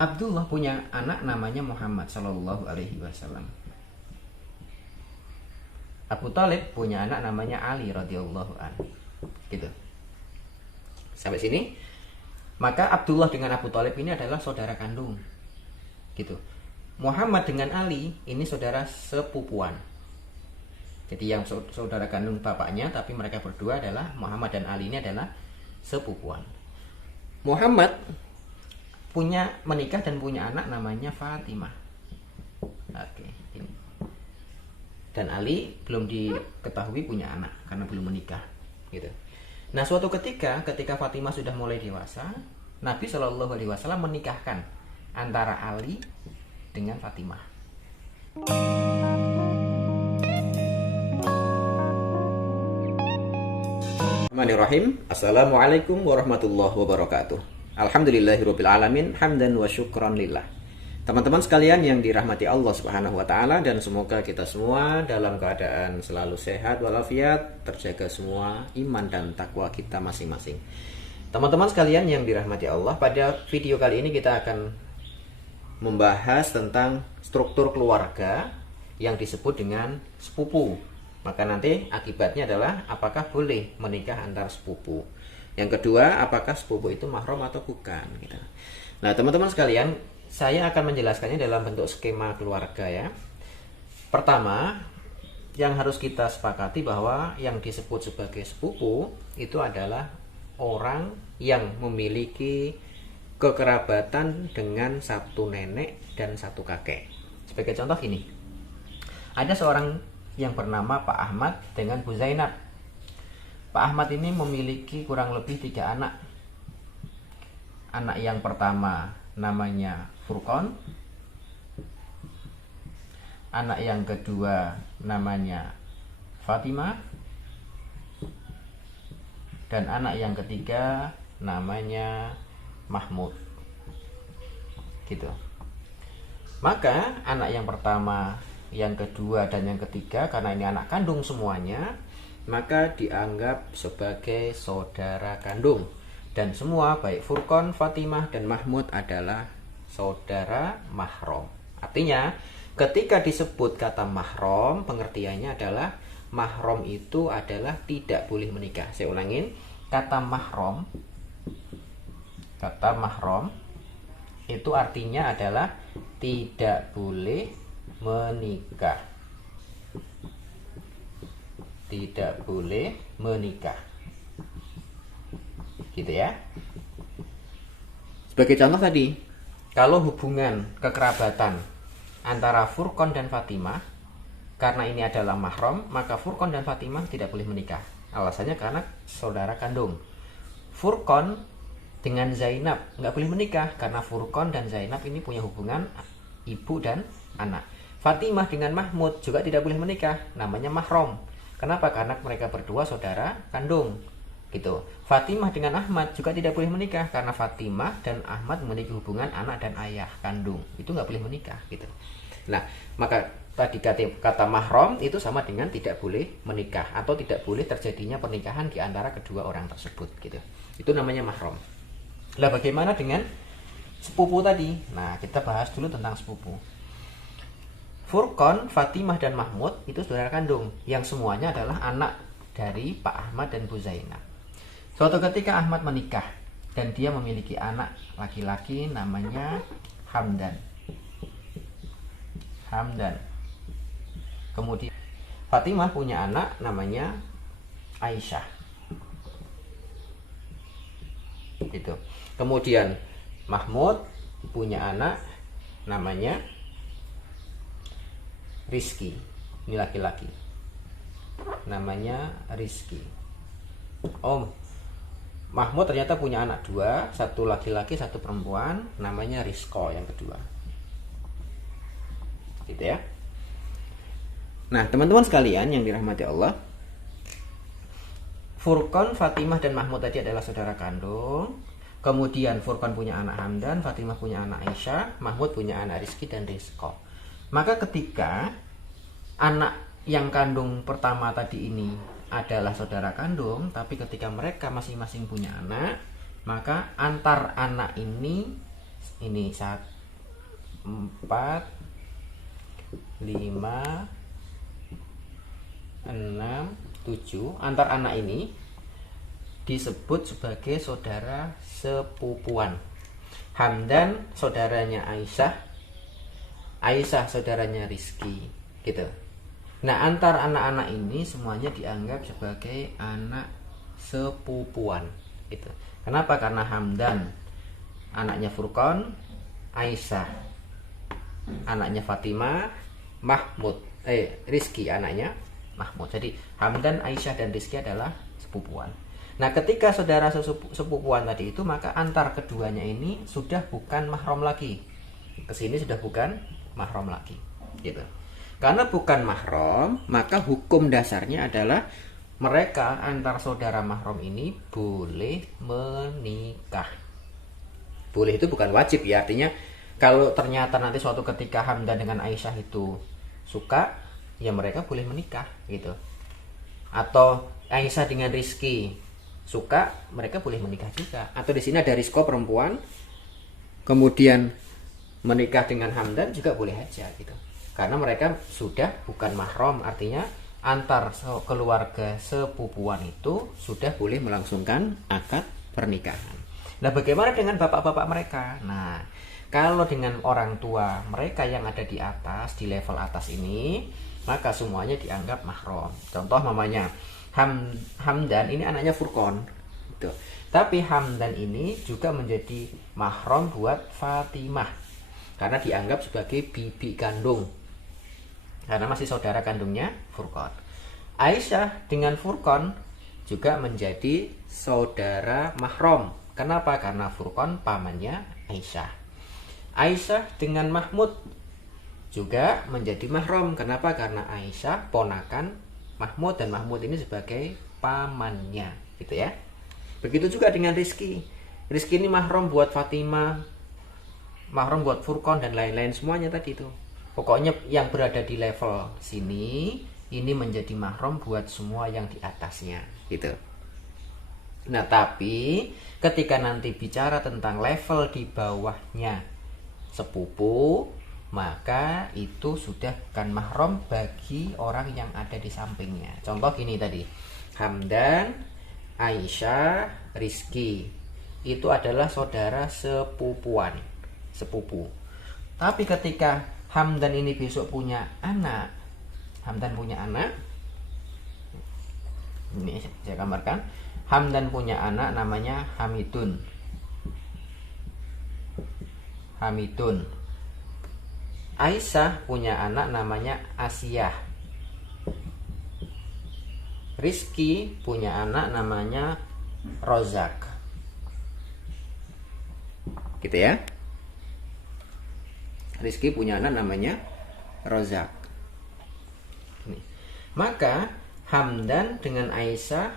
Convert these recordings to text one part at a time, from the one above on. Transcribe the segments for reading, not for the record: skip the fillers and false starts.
Abdullah punya anak namanya Muhammad Shallallahu Alaihi Wasallam. Abu Thalib punya anak namanya Ali radhiyallahu anhu. Gitu. Sampai sini, maka Abdullah dengan Abu Thalib ini adalah saudara kandung. Gitu. Muhammad dengan Ali ini saudara sepupuan. Jadi yang saudara kandung bapaknya, tapi mereka berdua adalah Muhammad dan Ali ini adalah sepupuan. Muhammad menikah dan punya anak namanya Fatimah. Oke, ini. Dan Ali belum diketahui punya anak karena belum menikah, gitu. Nah, suatu ketika Fatimah sudah mulai dewasa, Nabi Shallallahu Alaihi Wasallam menikahkan antara Ali dengan Fatimah. Bismillahirrahmanirrahim. Assalamualaikum warahmatullahi wabarakatuh. Alhamdulillahirabbil alamin, hamdan wa syukran lillah. Teman-teman sekalian yang dirahmati Allah Subhanahu wa taala, dan semoga kita semua dalam keadaan selalu sehat walafiat, terjaga semua iman dan takwa kita masing-masing. Teman-teman sekalian yang dirahmati Allah, pada video kali ini kita akan membahas tentang struktur keluarga yang disebut dengan sepupu. Maka nanti akibatnya adalah apakah boleh menikah antar sepupu. Yang kedua, apakah sepupu itu mahram atau bukan, gitu. Nah, teman-teman sekalian, saya akan menjelaskannya dalam bentuk skema keluarga ya. Pertama, yang harus kita sepakati bahwa yang disebut sebagai sepupu itu adalah orang yang memiliki kekerabatan dengan satu nenek dan satu kakek. Sebagai contoh ini, ada seorang yang bernama Pak Ahmad dengan Bu Zainab. Pak Ahmad ini memiliki kurang lebih 3 anak. Anak yang pertama namanya Furqan, anak yang kedua namanya Fatimah, dan anak yang ketiga namanya Mahmud. Gitu. Maka anak yang pertama, yang kedua, dan yang ketiga, karena ini anak kandung semuanya, maka dianggap sebagai saudara kandung. Dan semua baik Furqan, Fatimah, dan Mahmud adalah saudara mahram. Artinya ketika disebut kata mahram, pengertiannya adalah mahram itu adalah tidak boleh menikah. Saya ulangin, kata mahram itu artinya adalah tidak boleh menikah. Tidak boleh menikah. Gitu ya. Sebagai contoh tadi, kalau hubungan kekerabatan antara Furqan dan Fatimah, karena ini adalah mahram, maka Furqan dan Fatimah tidak boleh menikah. Alasannya karena saudara kandung. Furqan dengan Zainab nggak boleh menikah karena Furqan dan Zainab ini punya hubungan ibu dan anak. Fatimah dengan Mahmud juga tidak boleh menikah, namanya mahram. Kenapa? Karena mereka berdua saudara kandung. Gitu. Fatimah dengan Ahmad juga tidak boleh menikah karena Fatimah dan Ahmad memiliki hubungan anak dan ayah kandung. Itu nggak boleh menikah, gitu. Nah, maka tadi kata mahram itu sama dengan tidak boleh menikah atau tidak boleh terjadinya pernikahan di antara kedua orang tersebut, gitu. Itu namanya mahram. Lah, bagaimana dengan sepupu tadi? Nah, kita bahas dulu tentang sepupu. Furqan, Fatimah, dan Mahmud itu saudara kandung yang semuanya adalah anak dari Pak Ahmad dan Bu Zainab. Suatu ketika Ahmad menikah dan dia memiliki anak laki-laki namanya Hamdan. Kemudian Fatimah punya anak namanya Aisyah. Gitu. Kemudian Mahmud punya anak namanya Rizki. Ini laki-laki. Namanya Rizki. Mahmud ternyata punya anak 2, satu laki-laki, satu perempuan, namanya Rizko yang kedua. Gitu ya. Nah, teman-teman sekalian yang dirahmati Allah, Furqan, Fatimah, dan Mahmud tadi adalah saudara kandung. Kemudian Furqan punya anak Hamdan, Fatimah punya anak Aisyah, Mahmud punya anak Rizki dan Rizko. Maka ketika anak yang kandung pertama tadi ini adalah saudara kandung, tapi ketika mereka masing-masing punya anak, maka antar anak ini Ini 4, 5, 6, 7. Antar anak ini disebut sebagai saudara sepupuan. Hamdan saudaranya Aisyah, Aisyah saudaranya Rizki, gitu. Nah, antar anak-anak ini semuanya dianggap sebagai anak sepupuan, gitu. Kenapa? Karena Hamdan anaknya Furqan, Aisyah anaknya Fatimah, Mahmud Rizki anaknya Mahmud. Jadi Hamdan, Aisyah dan Rizki adalah sepupuan. Nah, ketika saudara sepupuan tadi itu, maka antar keduanya ini sudah bukan mahram lagi. Kesini sudah bukan mahram lagi, gitu. Karena bukan mahram, maka hukum dasarnya adalah mereka antar saudara mahram ini boleh menikah. Boleh itu bukan wajib ya, artinya kalau ternyata nanti suatu ketika Hamdan dengan Aisyah itu suka, ya mereka boleh menikah, gitu. Atau Aisyah dengan Rizki suka, mereka boleh menikah juga. Atau di sini ada Rizko perempuan, kemudian menikah dengan Hamdan juga boleh aja, gitu. Karena mereka sudah bukan mahram, artinya antar keluarga sepupuan itu sudah boleh melangsungkan akad pernikahan. Nah, bagaimana dengan bapak-bapak mereka? Nah, kalau dengan orang tua mereka yang ada di atas, di level atas ini, maka semuanya dianggap mahram. Contoh mamanya Hamdan ini anaknya Furqan, gitu. Tapi Hamdan ini juga menjadi mahram buat Fatimah karena dianggap sebagai bibi kandung, karena masih saudara kandungnya Furqan. Aisyah dengan Furqan juga menjadi saudara mahram. Kenapa? Karena Furqan pamannya Aisyah. Aisyah dengan Mahmud juga menjadi mahram. Kenapa? Karena Aisyah ponakan Mahmud, dan Mahmud ini sebagai pamannya, gitu ya. Begitu juga dengan Rizki. Rizki ini mahram buat Fatimah, mahram buat Furqan dan lain-lain semuanya tadi itu. Pokoknya yang berada di level sini ini menjadi mahram buat semua yang di atasnya, gitu. Nah, tapi ketika nanti bicara tentang level di bawahnya sepupu, maka itu sudah bukan mahram bagi orang yang ada di sampingnya. Contoh gini tadi, Hamdan, Aisyah, Rizki itu adalah saudara sepupuan, sepupu. Tapi ketika Hamdan ini besok punya anak, Hamdan punya anak, ini saya gambarkan, Hamdan punya anak namanya Hamidun. Hamidun. Aisyah punya anak namanya Asiyah. Rizki punya anak namanya Rozak, gitu ya. Rizki punya anak namanya Rozak. Maka Hamdan dengan Aisyah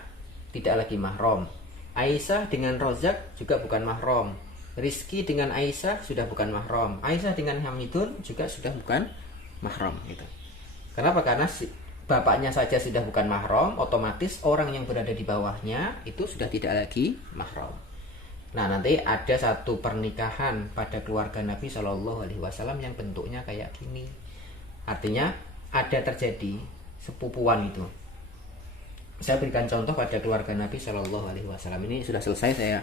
tidak lagi mahram. Aisyah dengan Rozak juga bukan mahram. Rizki dengan Aisyah sudah bukan mahram. Aisyah dengan Hamidun juga sudah bukan mahram, gitu. Kenapa? Karena bapaknya saja sudah bukan mahram, otomatis orang yang berada di bawahnya itu sudah tidak lagi mahram. Nah, nanti ada satu pernikahan pada keluarga Nabi Shallallahu Alaihi Wasallam yang bentuknya kayak gini. Artinya ada terjadi sepupuan itu. Saya berikan contoh pada keluarga Nabi Shallallahu Alaihi Wasallam. Ini sudah selesai, saya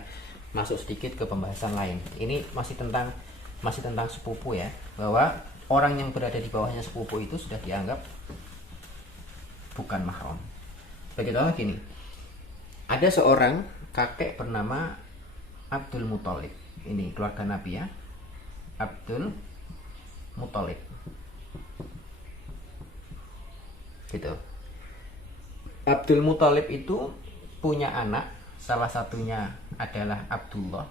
masuk sedikit ke pembahasan lain. Ini masih tentang sepupu ya, bahwa orang yang berada di bawahnya sepupu itu sudah dianggap bukan mahram. Begitu lagi nih, ada seorang kakek bernama Abdul Muthalib. Ini keluarga Nabi ya, Abdul Muthalib, gitu. Abdul Muthalib itu punya anak, salah satunya adalah Abdullah.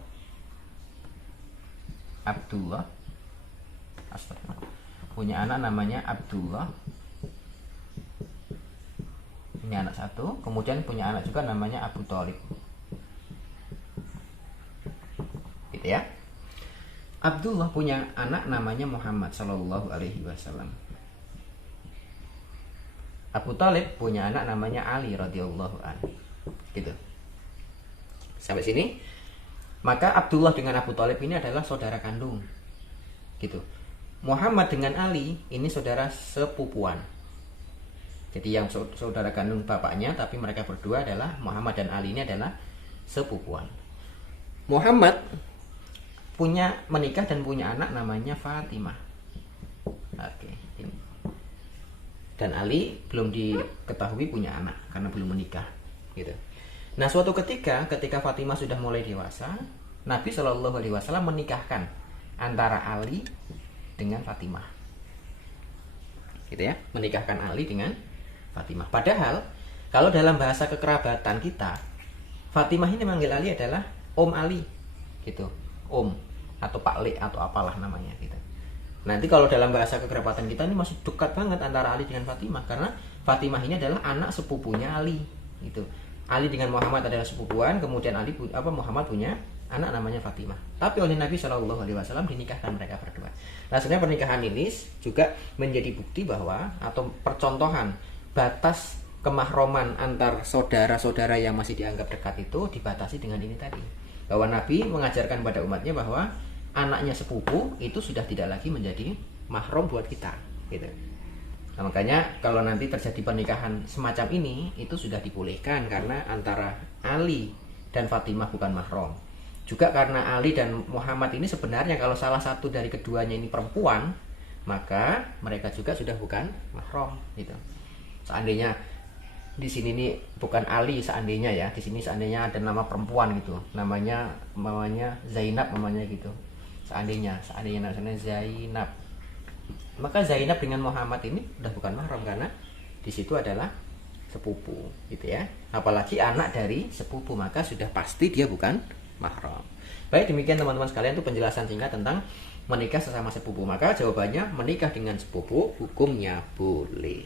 Punya anak namanya Abdullah. Ini anak satu. Kemudian punya anak juga namanya Abu Thalib, gitu ya. Abdullah punya anak namanya Muhammad Sallallahu Alaihi Wasallam. Abu Thalib punya anak namanya Ali radhiyallahu anhu, gitu. Sampai sini Maka Abdullah dengan Abu Thalib ini adalah saudara kandung. Gitu. Muhammad dengan Ali ini saudara sepupuan. Jadi yang saudara kandung bapaknya, tapi mereka berdua adalah Muhammad dan Ali ini adalah sepupuan. Muhammad menikah dan punya anak namanya Fatimah. Oke. Dan Ali belum diketahui punya anak karena belum menikah, gitu. Nah, suatu ketika Fatimah sudah mulai dewasa, Nabi Shallallahu Alaihi Wasallam menikahkan antara Ali dengan Fatimah, gitu ya, menikahkan Ali dengan Fatimah. Padahal kalau dalam bahasa kekerabatan kita, Fatimah ini manggil Ali adalah Om Ali, gitu, Om atau Pak Le atau apalah namanya, gitu. Nanti kalau dalam bahasa kekerabatan kita ini masih dekat banget antara Ali dengan Fatimah, karena Fatimah ini adalah anak sepupunya Ali, gitu. Ali dengan Muhammad adalah sepupuan, kemudian Muhammad punya anak namanya Fatimah. Tapi oleh Nabi Shallallahu Alaihi Wasallam dinikahkan mereka berdua. Nah, sebenarnya pernikahan ini juga menjadi bukti bahwa atau percontohan batas kemahroman antar saudara-saudara yang masih dianggap dekat itu dibatasi dengan ini tadi. Bahwa Nabi mengajarkan pada umatnya bahwa anaknya sepupu itu sudah tidak lagi menjadi mahram buat kita, gitu. Nah, makanya kalau nanti terjadi pernikahan semacam ini itu sudah dibolehkan karena antara Ali dan Fatimah bukan mahram. Juga karena Ali dan Muhammad ini sebenarnya kalau salah satu dari keduanya ini perempuan, maka mereka juga sudah bukan mahram, gitu. Seandainya di sini nih bukan Ali, seandainya ya, di sini seandainya ada nama perempuan gitu, namanya Zainab namanya gitu. Seandainya namanya Zainab, maka Zainab dengan Muhammad ini udah bukan mahram karena di situ adalah sepupu, gitu ya. Apalagi anak dari sepupu, maka sudah pasti dia bukan mahram. Baik, demikian teman-teman sekalian, itu penjelasan singkat tentang menikah sesama sepupu. Maka jawabannya menikah dengan sepupu hukumnya boleh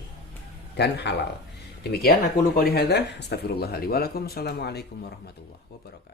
dan halal. Demikian aku qouli hadza, astagfirullah li wa lakum. Assalamualaikum warahmatullahi wabarakatuh.